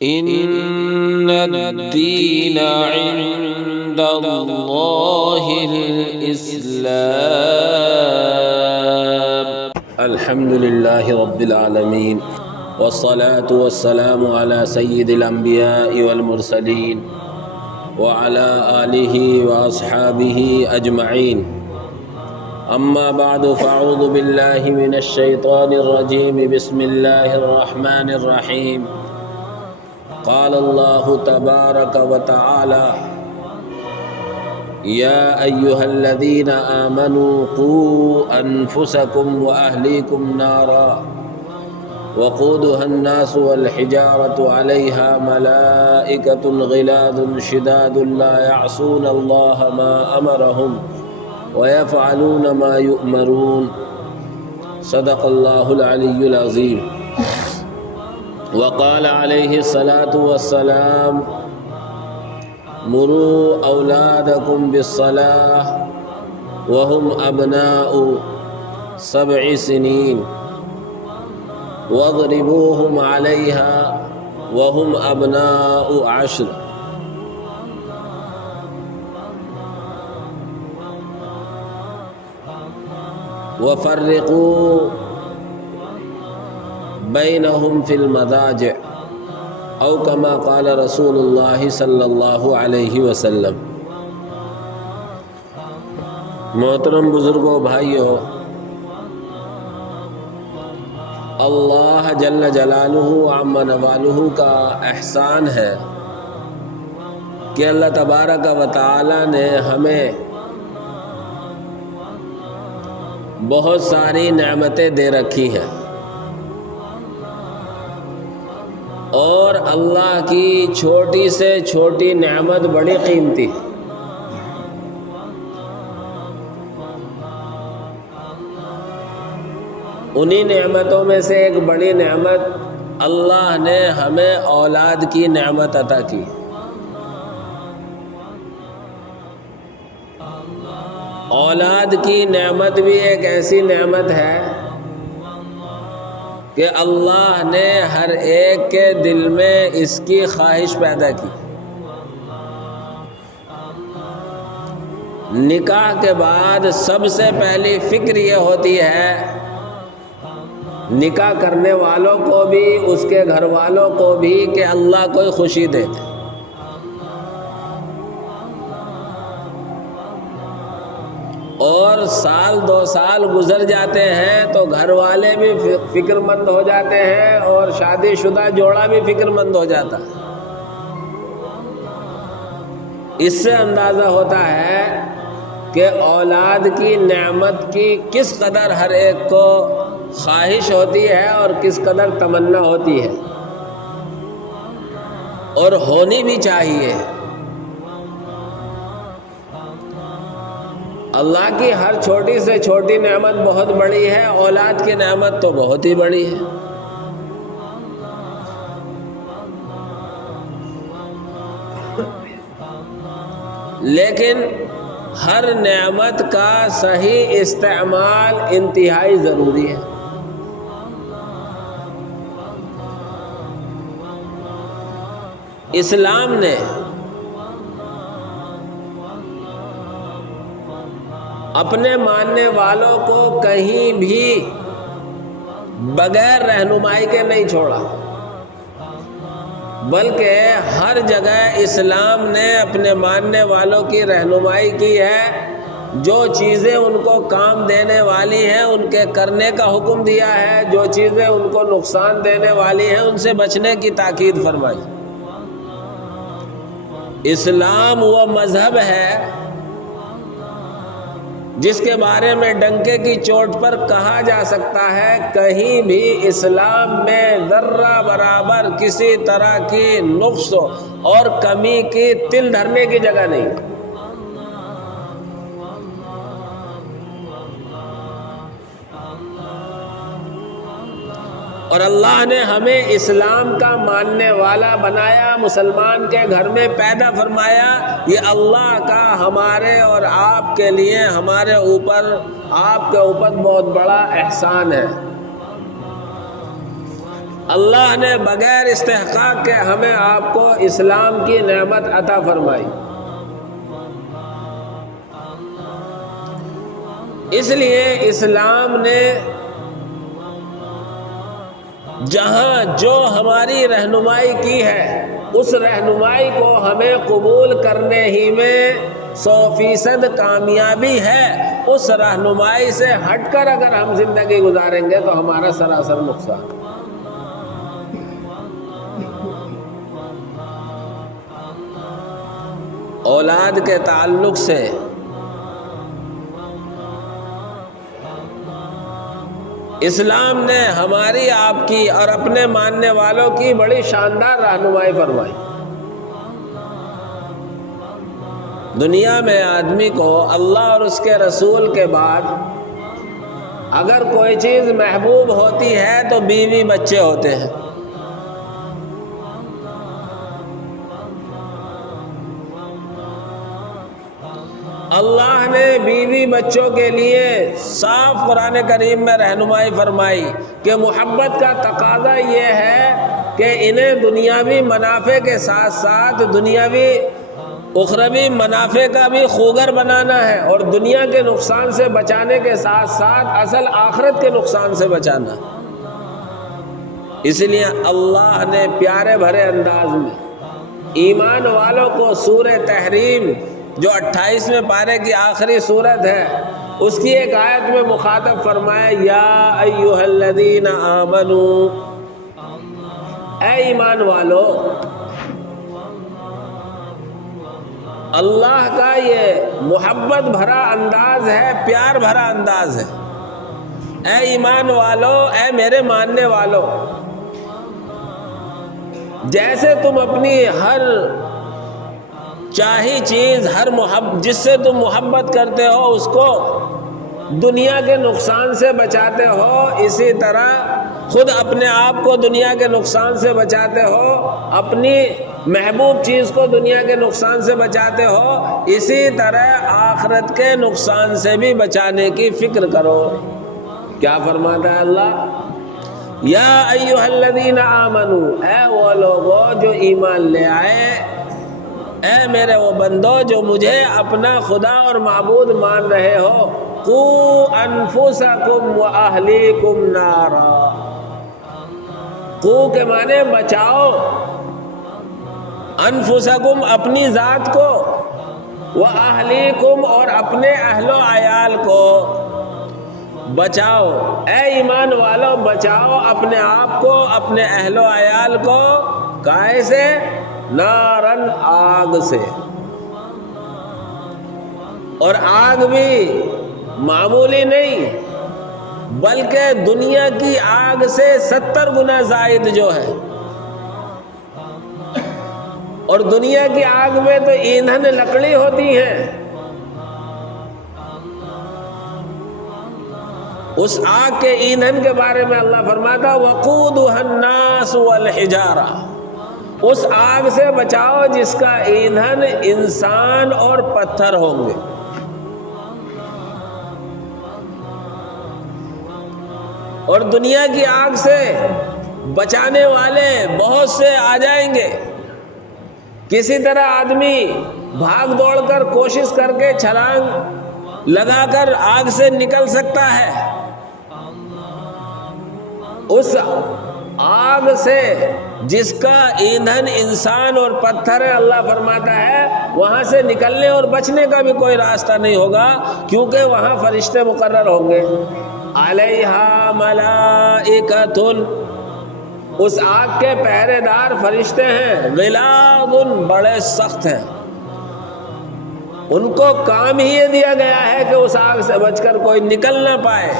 إن الدين عند الله الإسلام. الحمد لله رب العالمين، والصلاة والسلام على سيد الأنبياء والمرسلين وعلى آله وأصحابه أجمعين. أما بعد، فأعوذ بالله من الشيطان الرجيم. بسم الله الرحمن الرحيم. قال الله تبارك وتعالى: يا أيها الذين آمنوا قوا أنفسكم وأهليكم نارا وقودها الناس والحجارة عليها ملائكة غلاظ شداد لا يعصون الله ما أمرهم ويفعلون ما يؤمرون. صدق الله العلي العظيم. وقال عليه الصلاة والسلام: مروا أولادكم بالصلاة وهم أبناء 7 سنين واضربوهم عليها وهم أبناء 10. وفرقوا بینہم فی المضاجع او کما قال رسول اللہ صلی اللہ علیہ وسلم. محترم بزرگوں، بھائیوں، اللہ جل جلالہ وعم نوالہ کا احسان ہے کہ اللہ تبارک و تعالی نے ہمیں بہت ساری نعمتیں دے رکھی ہیں، اور اللہ کی چھوٹی سے چھوٹی نعمت بڑی قیمتی. انہی نعمتوں میں سے ایک بڑی نعمت اللہ نے ہمیں اولاد کی نعمت عطا کی. اولاد کی نعمت بھی ایک ایسی نعمت ہے کہ اللہ نے ہر ایک کے دل میں اس کی خواہش پیدا کی. نکاح کے بعد سب سے پہلی فکر یہ ہوتی ہے نکاح کرنے والوں کو بھی، اس کے گھر والوں کو بھی، کہ اللہ کوئی خوشی دے دے. اور سال 2 سال گزر جاتے ہیں تو گھر والے بھی فکر مند ہو جاتے ہیں اور شادی شدہ جوڑا بھی فکر مند ہو جاتا ہے. اس سے اندازہ ہوتا ہے کہ اولاد کی نعمت کی کس قدر ہر ایک کو خواہش ہوتی ہے اور کس قدر تمنا ہوتی ہے، اور ہونی بھی چاہیے. اللہ کی ہر چھوٹی سے چھوٹی نعمت بہت بڑی ہے، اولاد کی نعمت تو بہت ہی بڑی ہے. لیکن ہر نعمت کا صحیح استعمال انتہائی ضروری ہے. اسلام نے اپنے ماننے والوں کو کہیں بھی بغیر رہنمائی کے نہیں چھوڑا، بلکہ ہر جگہ اسلام نے اپنے ماننے والوں کی رہنمائی کی ہے. جو چیزیں ان کو کام دینے والی ہیں ان کے کرنے کا حکم دیا ہے، جو چیزیں ان کو نقصان دینے والی ہیں ان سے بچنے کی تاکید فرمائی. اسلام وہ مذہب ہے جس کے بارے میں ڈنکے کی چوٹ پر کہا جا سکتا ہے کہیں بھی اسلام میں ذرہ برابر کسی طرح کی نقص اور کمی کی تل دھرنے کی جگہ نہیں. اور اللہ نے ہمیں اسلام کا ماننے والا بنایا، مسلمان کے گھر میں پیدا فرمایا. یہ اللہ کا ہمارے اور آپ کے لیے، ہمارے اوپر، آپ کے اوپر بہت بڑا احسان ہے. اللہ نے بغیر استحقاق کے ہمیں آپ کو اسلام کی نعمت عطا فرمائی. اس لیے اسلام نے جہاں جو ہماری رہنمائی کی ہے اس رہنمائی کو ہمیں قبول کرنے ہی میں 100% کامیابی ہے. اس رہنمائی سے ہٹ کر اگر ہم زندگی گزاریں گے تو ہمارا سراسر نقصان. اولاد کے تعلق سے اسلام نے ہماری آپ کی اور اپنے ماننے والوں کی بڑی شاندار رہنمائی فرمائی. دنیا میں آدمی کو اللہ اور اس کے رسول کے بعد اگر کوئی چیز محبوب ہوتی ہے تو بیوی بچے ہوتے ہیں. اللہ نے بیوی بچوں کے لیے صاف قرآن کریم میں رہنمائی فرمائی کہ محبت کا تقاضا یہ ہے کہ انہیں دنیاوی منافع کے ساتھ ساتھ دنیاوی اخروی منافع کا بھی خوگر بنانا ہے اور دنیا کے نقصان سے بچانے کے ساتھ ساتھ اصل آخرت کے نقصان سے بچانا. اس لیے اللہ نے پیارے بھرے انداز میں ایمان والوں کو سورہ تحریم جو 28ویں پارے کی آخری سورت ہے اس کی ایک آیت میں مخاطب فرمائے یا ایھا الذین آمنو، اے ایمان والو. اللہ کا یہ محبت بھرا انداز ہے، پیار بھرا انداز ہے. اے ایمان والو، اے میرے ماننے والو، جیسے تم اپنی ہر چاہی چیز جس سے تم محبت کرتے ہو اس کو دنیا کے نقصان سے بچاتے ہو، اسی طرح خود اپنے آپ کو دنیا کے نقصان سے بچاتے ہو، اپنی محبوب چیز کو دنیا کے نقصان سے بچاتے ہو، اسی طرح آخرت کے نقصان سے بھی بچانے کی فکر کرو. کیا فرماتا ہے اللہ؟ یا ایھا الذین آمنو، اے وہ لوگو جو ایمان لے آئے، اے میرے وہ بندو جو مجھے اپنا خدا اور معبود مان رہے ہو، قوا انفسکم واہلیکم نارا. قو کے معنی بچاؤ، انفسکم اپنی ذات کو، واہلیکم اور اپنے اہل و عیال کو بچاؤ. اے ایمان والو بچاؤ اپنے آپ کو، اپنے اہل و عیال کو. کائے سے؟ نارن، آگ سے. اور آگ بھی معمولی نہیں بلکہ دنیا کی آگ سے 70 گنا زائد جو ہے. اور دنیا کی آگ میں تو ایندھن لکڑی ہوتی ہے. اس آگ کے ایندھن کے بارے میں اللہ فرماتا وقودها الناس والحجارہ. اس آگ سے بچاؤ جس کا ایندھن انسان اور پتھر ہوں گے. اور دنیا کی آگ سے بچانے والے بہت سے آ جائیں گے. کسی طرح آدمی بھاگ دوڑ کر کوشش کر کے چھلانگ لگا کر آگ سے نکل سکتا ہے. اس آگ سے جس کا ایندھن انسان اور پتھر ہے، اللہ فرماتا ہے وہاں سے نکلنے اور بچنے کا بھی کوئی راستہ نہیں ہوگا، کیونکہ وہاں فرشتے مقرر ہوں گے. علیہا ملائکۃ، اس آگ کے پہرے دار فرشتے ہیں، غلاظ بڑے سخت ہیں. ان کو کام ہی یہ دیا گیا ہے کہ اس آگ سے بچ کر کوئی نکل نہ پائے،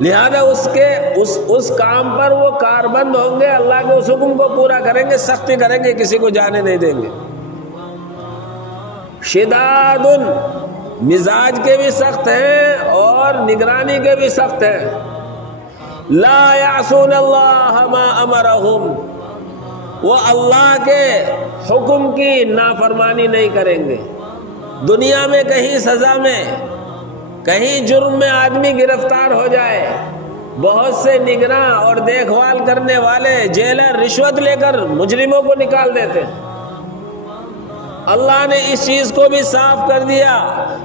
لہذا اس کام پر وہ کاربند ہوں گے، اللہ کے اس حکم کو پورا کریں گے، سختی کریں گے، کسی کو جانے نہیں دیں گے. شداد، مزاج کے بھی سخت ہیں اور نگرانی کے بھی سخت ہیں. لا یعصون اللہ ما امرہم، وہ اللہ کے حکم کی نافرمانی نہیں کریں گے. دنیا میں کہیں سزا میں، کہیں جرم میں آدمی گرفتار ہو جائے، بہت سے نگراں اور دیکھ بھال کرنے والے جیلر رشوت لے کر مجرموں کو نکال دیتے ہیں۔ اللہ نے اس چیز کو بھی صاف کر دیا،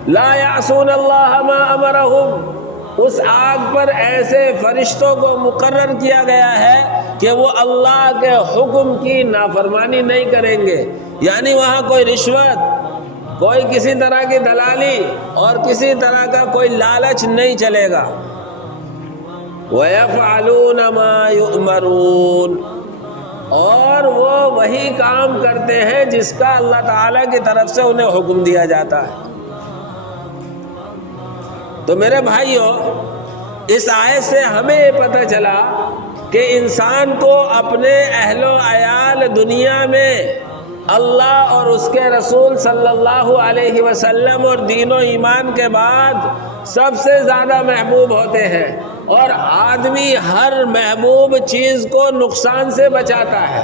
لا یعصون اللہ ما امرہم، اس آگ پر ایسے فرشتوں کو مقرر کیا گیا ہے کہ وہ اللہ کے حکم کی نافرمانی نہیں کریں گے، یعنی وہاں کوئی رشوت، کوئی کسی طرح کی دلالی اور کسی طرح کا کوئی لالچ نہیں چلے گا۔ وَيَفْعَلُونَ مَا يُؤْمَرُونَ، اور وہ وہی کام کرتے ہیں جس کا اللہ تعالیٰ کی طرف سے انہیں حکم دیا جاتا ہے۔ تو میرے بھائیوں، اس آیت سے ہمیں یہ پتہ چلا کہ انسان کو اپنے اہل و عیال دنیا میں اللہ اور اس کے رسول صلی اللہ علیہ وسلم اور دین و ایمان کے بعد سب سے زیادہ محبوب ہوتے ہیں، اور آدمی ہر محبوب چیز کو نقصان سے بچاتا ہے۔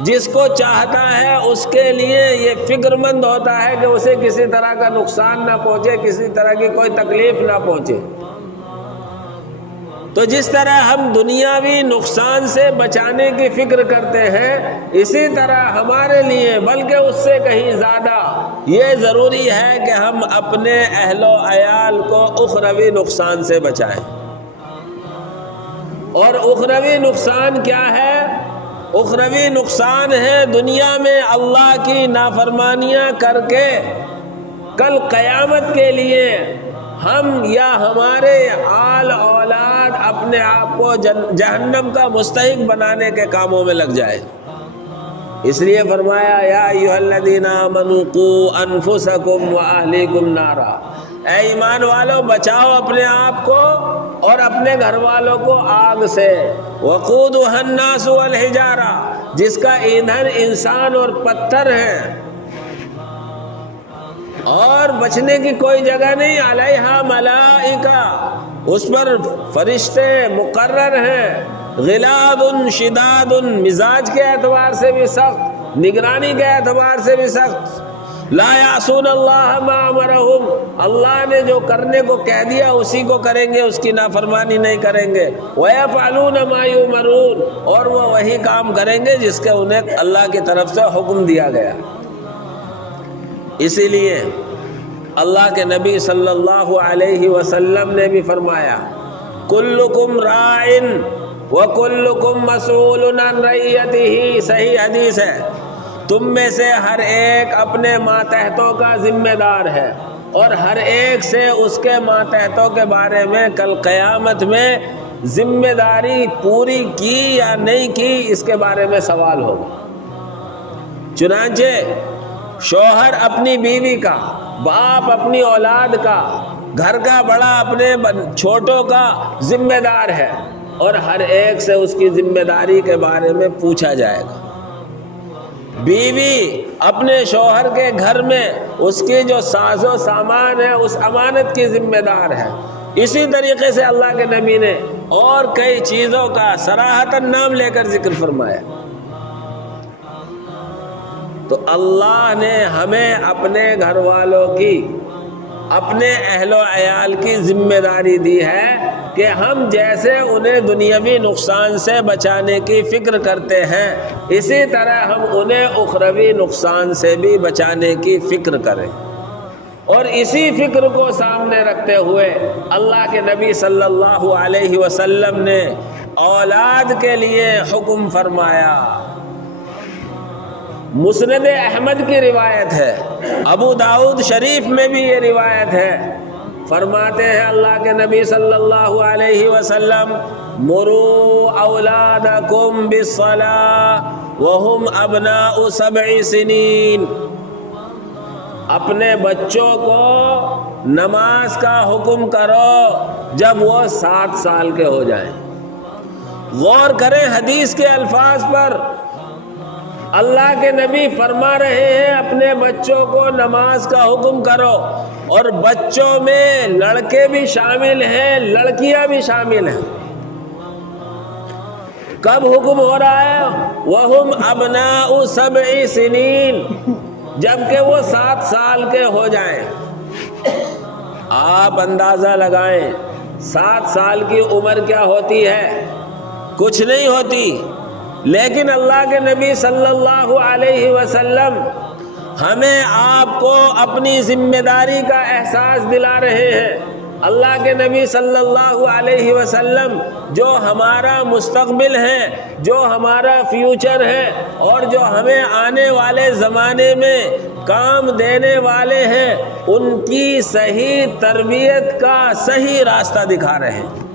جس کو چاہتا ہے اس کے لیے یہ فکر مند ہوتا ہے کہ اسے کسی طرح کا نقصان نہ پہنچے، کسی طرح کی کوئی تکلیف نہ پہنچے۔ تو جس طرح ہم دنیاوی نقصان سے بچانے کی فکر کرتے ہیں، اسی طرح ہمارے لیے بلکہ اس سے کہیں زیادہ یہ ضروری ہے کہ ہم اپنے اہل و عیال کو اخروی نقصان سے بچائیں۔ اور اخروی نقصان کیا ہے؟ اخروی نقصان ہے دنیا میں اللہ کی نافرمانیاں کر کے کل قیامت کے لیے ہم یا ہمارے آل اولاد اپنے آپ کو جہنم کا مستحق بنانے کے کاموں میں لگ جائے۔ اس لیے فرمایا یا ایھا الذین آمنوا قوا انفسکم واہلیکم نارا، اے ایمان والو بچاؤ اپنے آپ کو اور اپنے گھر والوں کو آگ سے، وقودھا الناس والحجارہ، جس کا ایندھن انسان اور پتھر ہیں، اور بچنے کی کوئی جگہ نہیں، علیہا ملائکہ، اس پر فرشتے مقرر ہیں، غلاظ شداد، مزاج کے اعتبار سے بھی سخت، نگرانی کے اعتبار سے بھی سخت، لا یعصون اللہ ما امرہم، اللہ نے جو کرنے کو کہہ دیا اسی کو کریں گے، اس کی نافرمانی نہیں کریں گے، وَيَفْعَلُونَ مَا يُؤْمَرُونَ، اور وہ وہی کام کریں گے جس کے انہیں اللہ کی طرف سے حکم دیا گیا۔ اسی لیے اللہ کے نبی صلی اللہ علیہ وسلم نے بھی فرمایا کلکم راعٍ وکلکم مسئول عن رعیتہ، صحیح حدیث ہے، تم میں سے ہر ایک اپنے ماتحتوں کا ذمہ دار ہے، اور ہر ایک سے اس کے ماتحتوں کے بارے میں کل قیامت میں ذمہ داری پوری کی یا نہیں کی اس کے بارے میں سوال ہوگا۔ چنانچہ شوہر اپنی بیوی کا، باپ اپنی اولاد کا، گھر کا بڑا اپنے چھوٹوں کا ذمہ دار ہے، اور ہر ایک سے اس کی ذمہ داری کے بارے میں پوچھا جائے گا۔ بیوی اپنے شوہر کے گھر میں اس کی جو ساز و سامان ہے اس امانت کی ذمہ دار ہے۔ اسی طریقے سے اللہ کے نبی نے اور کئی چیزوں کا صراحتاً نام لے کر ذکر فرمایا۔ تو اللہ نے ہمیں اپنے گھر والوں کی، اپنے اہل و عیال کی ذمہ داری دی ہے کہ ہم جیسے انہیں دنیاوی نقصان سے بچانے کی فکر کرتے ہیں، اسی طرح ہم انہیں اخروی نقصان سے بھی بچانے کی فکر کریں۔ اور اسی فکر کو سامنے رکھتے ہوئے اللہ کے نبی صلی اللہ علیہ وسلم نے اولاد کے لیے حکم فرمایا۔ مسند احمد کی روایت ہے، ابو داؤد شریف میں بھی یہ روایت ہے، فرماتے ہیں اللہ کے نبی صلی اللہ علیہ وسلم مروا اولادکم بالصلاۃ وہم ابناء 7 سنین، اپنے بچوں کو نماز کا حکم کرو جب وہ 7 سال کے ہو جائیں۔ غور کریں حدیث کے الفاظ پر، اللہ کے نبی فرما رہے ہیں اپنے بچوں کو نماز کا حکم کرو، اور بچوں میں لڑکے بھی شامل ہیں، لڑکیاں بھی شامل ہیں۔ کب حکم ہو رہا ہے؟ وَهُمْ أَبْنَاءُ 7 سنین، جبکہ وہ 7 سال کے ہو جائیں۔ آپ اندازہ لگائیں 7 سال کی عمر کیا ہوتی ہے؟ کچھ نہیں ہوتی، لیکن اللہ کے نبی صلی اللہ علیہ وسلم ہمیں آپ کو اپنی ذمہ داری کا احساس دلا رہے ہیں۔ اللہ کے نبی صلی اللہ علیہ وسلم جو ہمارا مستقبل ہے، جو ہمارا فیوچر ہے، اور جو ہمیں آنے والے زمانے میں کام دینے والے ہیں، ان کی صحیح تربیت کا صحیح راستہ دکھا رہے ہیں۔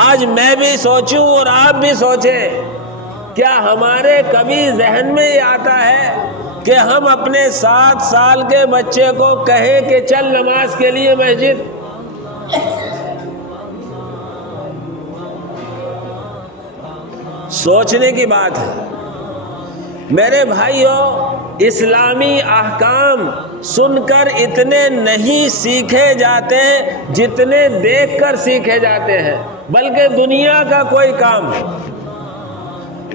آج میں بھی سوچوں اور آپ بھی سوچیں، کیا ہمارے کبھی ذہن میں یہ آتا ہے کہ ہم اپنے 7 سال کے بچے کو کہیں کہ چل نماز کے لیے مسجد؟ سوچنے کی بات ہے۔ میرے بھائیوں، اسلامی احکام سن کر اتنے نہیں سیکھے جاتے جتنے دیکھ کر سیکھے جاتے ہیں، بلکہ دنیا کا کوئی کام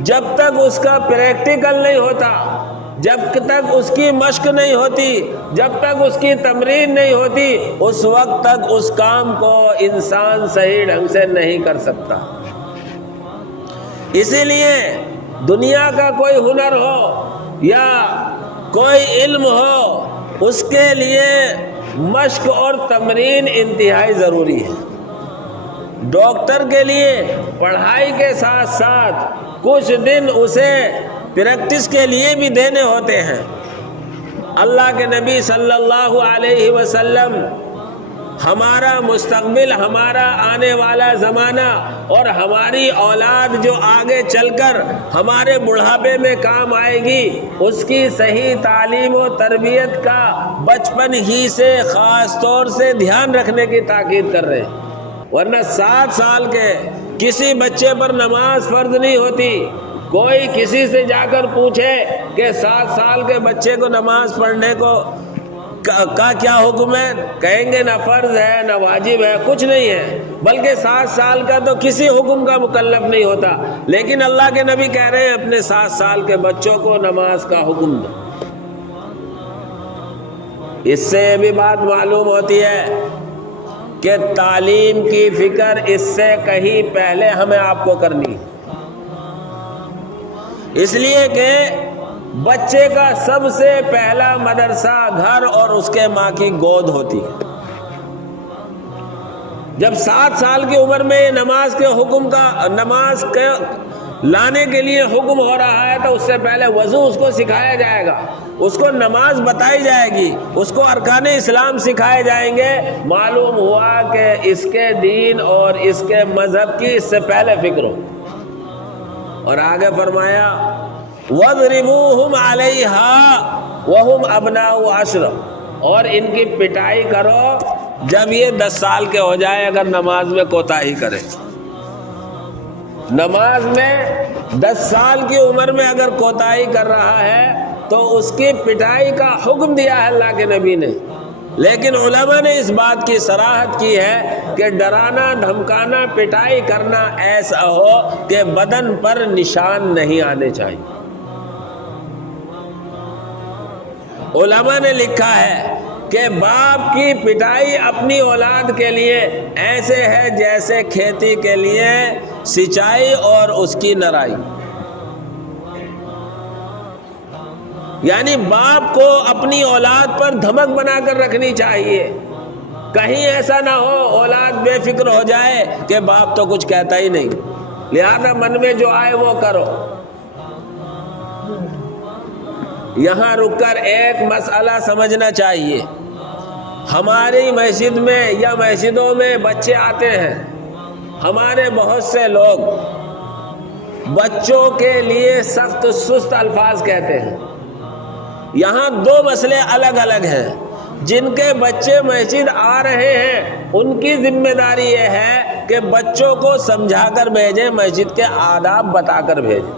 جب تک اس کا پریکٹیکل نہیں ہوتا، جب تک اس کی مشق نہیں ہوتی، جب تک اس کی تمرین نہیں ہوتی، اس وقت تک اس کام کو انسان صحیح ڈھنگ سے نہیں کر سکتا۔ اسی لیے دنیا کا کوئی ہنر ہو یا کوئی علم ہو، اس کے لیے مشق اور تمرین انتہائی ضروری ہے۔ ڈاکٹر کے لیے پڑھائی کے ساتھ ساتھ کچھ دن اسے پریکٹس کے لیے بھی دینے ہوتے ہیں۔ اللہ کے نبی صلی اللہ علیہ وسلم ہمارا مستقبل، ہمارا آنے والا زمانہ اور ہماری اولاد جو آگے چل کر ہمارے بڑھاپے میں کام آئے گی، اس کی صحیح تعلیم و تربیت کا بچپن ہی سے خاص طور سے دھیان رکھنے کی تاکید کر رہے ہیں۔ ورنہ 7 سال کے کسی بچے پر نماز فرض نہیں ہوتی۔ کوئی کسی سے جا کر پوچھے کہ 7 سال کے بچے کو نماز پڑھنے کا کیا حکم ہے، کہیں گے نہ فرض ہے نہ واجب ہے، کچھ نہیں ہے، بلکہ 7 سال کا تو کسی حکم کا مکلف نہیں ہوتا، لیکن اللہ کے نبی کہہ رہے ہیں اپنے 7 سال کے بچوں کو نماز کا حکم دو۔ اس سے بھی بات معلوم ہوتی ہے کہ تعلیم کی فکر اس سے کہیں پہلے ہمیں آپ کو کرنی، اس لیے کہ بچے کا سب سے پہلا مدرسہ گھر اور اس کے ماں کی گود ہوتی ہے۔ جب 7 سال کی عمر میں نماز کے لانے کے لیے حکم ہو رہا ہے تو اس سے پہلے وضو اس کو سکھایا جائے گا، اس کو نماز بتائی جائے گی، اس کو ارکان اسلام سکھائے جائیں گے۔ معلوم ہوا کہ اس کے دین اور اس کے مذہب کی اس سے پہلے فکر ہو۔ اور آگے فرمایا وَاضْرِبُوهُمْ عَلَيْهَا وَهُمْ أَبْنَاءُ 10، اور ان کی پٹائی کرو جب یہ 10 سال کے ہو جائے اگر نماز میں کوتاہی کرے۔ نماز میں 10 سال کی عمر میں اگر کوتاہی کر رہا ہے تو اس کی پٹائی کا حکم دیا ہے اللہ کے نبی نے، لیکن علماء نے اس بات کی صراحت کی ہے کہ ڈرانا، دھمکانا، پٹائی کرنا ایسا ہو کہ بدن پر نشان نہیں آنے چاہیے۔ علماء نے لکھا ہے کہ باپ کی پٹائی اپنی اولاد کے لیے ایسے ہے جیسے کھیتی کے لیے سچائی اور اس کی نرائی، یعنی باپ کو اپنی اولاد پر دھمک بنا کر رکھنی چاہیے، کہیں ایسا نہ ہو اولاد بے فکر ہو جائے کہ باپ تو کچھ کہتا ہی نہیں، لہذا من میں جو آئے وہ کرو۔ یہاں رک کر ایک مسئلہ سمجھنا چاہیے، ہماری مسجد میں یا مسجدوں میں بچے آتے ہیں، ہمارے بہت سے لوگ بچوں کے لیے سخت سست الفاظ کہتے ہیں۔ یہاں 2 مسئلے الگ الگ ہیں۔ جن کے بچے مسجد آ رہے ہیں ان کی ذمہ داری یہ ہے کہ بچوں کو سمجھا کر بھیجیں، مسجد کے آداب بتا کر بھیجیں،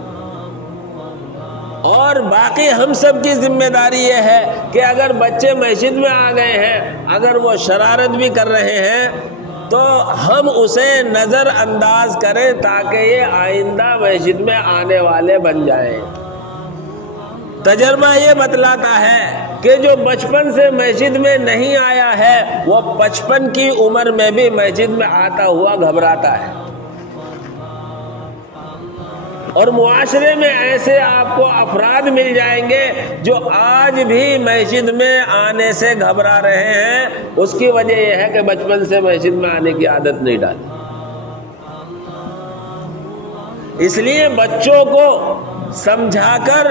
اور باقی ہم سب کی ذمہ داری یہ ہے کہ اگر بچے مسجد میں آ گئے ہیں، اگر وہ شرارت بھی کر رہے ہیں تو ہم اسے نظر انداز کریں تاکہ یہ آئندہ مسجد میں آنے والے بن جائیں۔ تجربہ یہ بتلاتا ہے کہ جو بچپن سے مسجد میں نہیں آیا ہے وہ 55 کی عمر میں بھی مسجد میں آتا ہوا گھبراتا ہے. اور معاشرے میں ایسے آپ کو افراد مل جائیں گے جو آج بھی مسجد میں آنے سے گھبرا رہے ہیں. اس کی وجہ یہ ہے کہ بچپن سے مسجد میں آنے کی عادت نہیں ڈالی. اس لیے بچوں کو سمجھا کر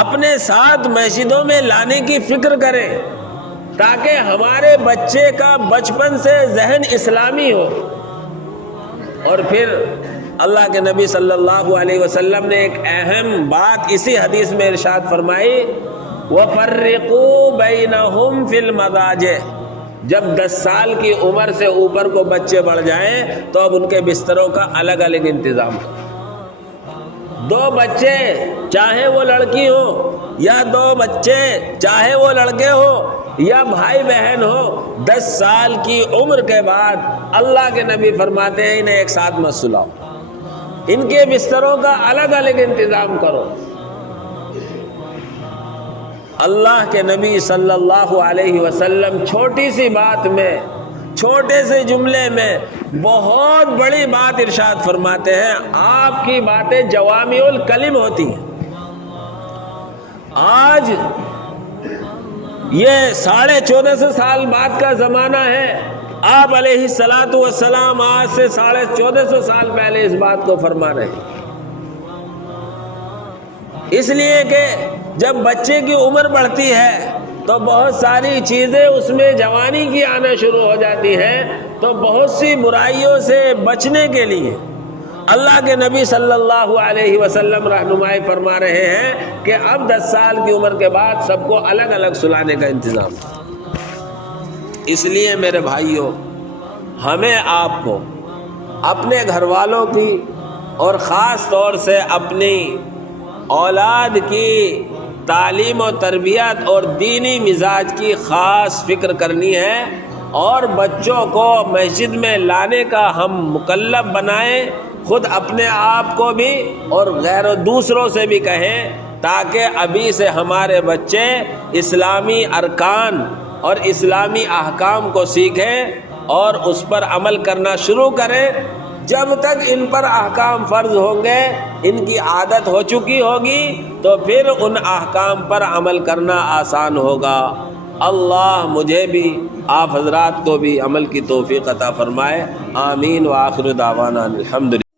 اپنے ساتھ مسجدوں میں لانے کی فکر کریں تاکہ ہمارے بچے کا بچپن سے ذہن اسلامی ہو. اور پھر اللہ کے نبی صلی اللہ علیہ وسلم نے ایک اہم بات اسی حدیث میں ارشاد فرمائی وَفَرِّقُوا بَيْنَهُمْ فِي الْمَضَاجِعِ. جب 10 سال کی عمر سے اوپر کو بچے بڑھ جائیں تو اب ان کے بستروں کا الگ الگ انتظام کرو. 2 بچے چاہے وہ لڑکی ہو یا 2 بچے چاہے وہ لڑکے ہو یا بھائی بہن ہو، 10 سال کی عمر کے بعد اللہ کے نبی فرماتے ہیں انہیں ایک ساتھ مت سلاؤ، ان کے بستروں کا الگ الگ انتظام کرو. اللہ کے نبی صلی اللہ علیہ وسلم چھوٹی سی بات میں، چھوٹے سے جملے میں بہت بڑی بات ارشاد فرماتے ہیں. آپ کی باتیں جوامع الکلم ہوتی ہیں. آج یہ 1450 سال بعد کا زمانہ ہے. آپ علیہ الصلاۃ والسلام آج سے 1450 سال پہلے اس بات کو فرما رہے ہیں. اس لیے کہ جب بچے کی عمر بڑھتی ہے تو بہت ساری چیزیں اس میں جوانی کی آنا شروع ہو جاتی ہیں. تو بہت سی برائیوں سے بچنے کے لیے اللہ کے نبی صلی اللہ علیہ وسلم رہنمائی فرما رہے ہیں کہ اب 10 سال کی عمر کے بعد سب کو الگ الگ سلانے کا انتظام. اس لیے میرے بھائیوں، ہمیں آپ کو اپنے گھر والوں کی اور خاص طور سے اپنی اولاد کی تعلیم و تربیت اور دینی مزاج کی خاص فکر کرنی ہے اور بچوں کو مسجد میں لانے کا ہم مکلف بنائیں، خود اپنے آپ کو بھی اور غیر دوسروں سے بھی کہیں، تاکہ ابھی سے ہمارے بچے اسلامی ارکان اور اسلامی احکام کو سیکھیں اور اس پر عمل کرنا شروع کریں. جب تک ان پر احکام فرض ہوں گے، ان کی عادت ہو چکی ہوگی، تو پھر ان احکام پر عمل کرنا آسان ہوگا. اللہ مجھے بھی آپ حضرات کو بھی عمل کی توفیق عطا فرمائے. آمین. وآخر دعوانا الحمدللہ.